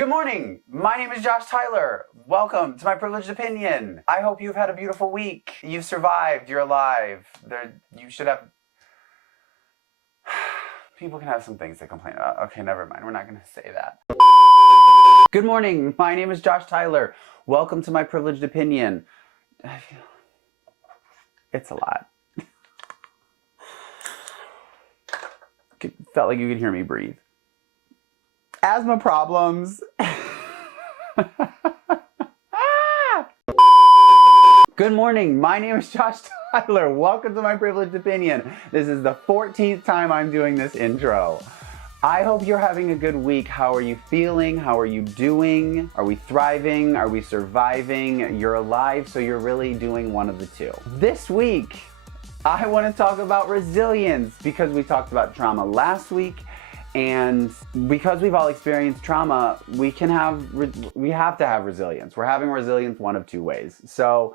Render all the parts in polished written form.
Good morning, my name is Josh Tyler. Welcome to my privileged opinion. I hope you've had a beautiful week. You've survived, you're alive. You should have... People can have some things they complain about. Okay, never mind, we're not gonna say that. Good morning, my name is Josh Tyler. Welcome to my privileged opinion. It's a lot. Felt like you could hear me breathe. Asthma problems. Good morning, my name is Josh Tyler. Welcome to my privileged opinion. This is the 14th time I'm doing this intro. I hope you're having a good week. How are you feeling? How are you doing? Are we thriving? Are we surviving? You're alive, so you're really doing one of the two. This week, I want to talk about resilience because we talked about trauma last week. And because we've all experienced trauma, we have to have resilience. We're having resilience one of two ways. So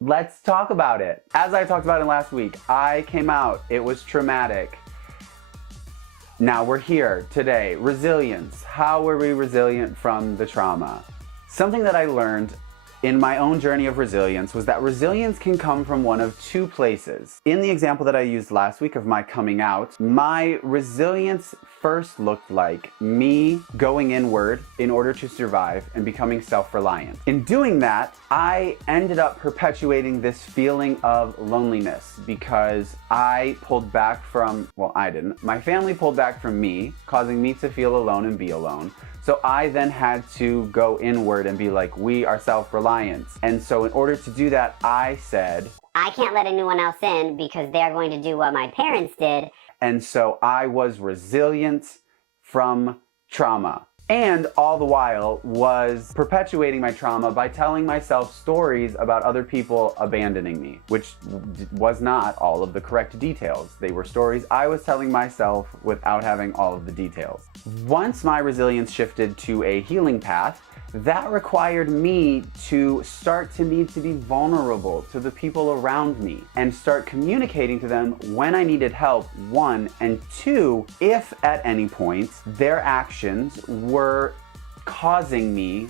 let's talk about it. As I talked about it last week, I came out. It was traumatic. Now we're here today. Resilience. How were we resilient from the trauma? Something that I learned in my own journey of resilience was that resilience can come from one of two places. In the example that I used last week of my coming out, my resilience first looked like me going inward in order to survive and becoming self-reliant. In doing that, I ended up perpetuating this feeling of loneliness because I pulled back from, well, I didn't. My family pulled back from me, causing me to feel alone and be alone. So I then had to go inward and be like, we are self-reliant. And so in order to do that, I said, I can't let anyone else in because they're going to do what my parents did. And so I was resilient from trauma. And all the while was perpetuating my trauma by telling myself stories about other people abandoning me, which was not all of the correct details. They were stories I was telling myself without having all of the details. Once my resilience shifted to a healing path, that required me to start to need to be vulnerable to the people around me and start communicating to them when I needed help, one, and two, if at any point their actions were causing me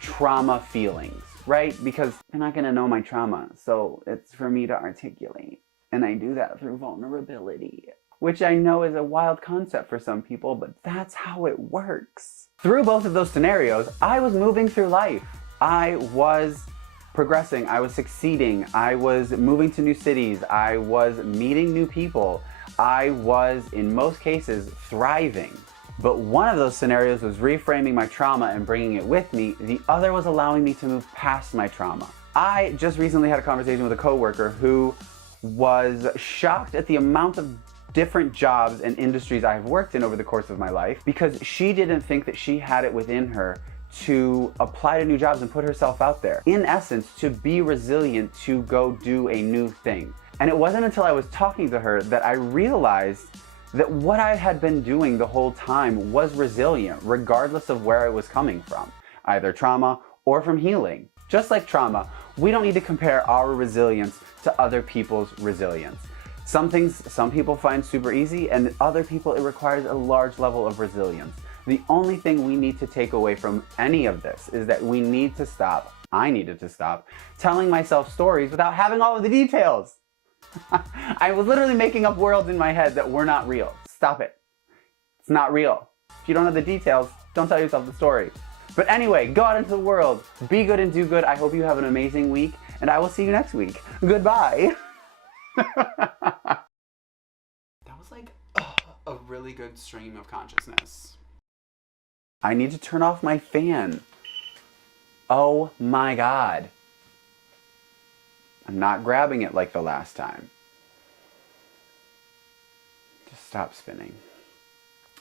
trauma feelings, right? Because they're not gonna know my trauma, so it's for me to articulate. And I do that through vulnerability, which I know is a wild concept for some people, but that's how it works. Through both of those scenarios, I was moving through life. I was progressing, I was succeeding, I was moving to new cities, I was meeting new people, I was, in most cases, thriving. But one of those scenarios was reframing my trauma and bringing it with me. The other was allowing me to move past my trauma. I just recently had a conversation with a coworker who was shocked at the amount of different jobs and industries I've worked in over the course of my life because she didn't think that she had it within her to apply to new jobs and put herself out there. In essence, to be resilient to go do a new thing. And it wasn't until I was talking to her that I realized that what I had been doing the whole time was resilient, regardless of where it was coming from, either trauma or from healing. Just like trauma, we don't need to compare our resilience to other people's resilience. Some things some people find super easy, and other people it requires a large level of resilience. The only thing we need to take away from any of this is that we need to stop, I needed to stop, telling myself stories without having all of the details. I was literally making up worlds in my head that were not real. Stop it. It's not real. If you don't have the details, don't tell yourself the story. But anyway, go out into the world, be good and do good. I hope you have an amazing week, and I will see you next week. Goodbye. That was like a really good stream of consciousness. I need to turn off my fan. Oh my God. I'm not grabbing it like the last time. Just stop spinning.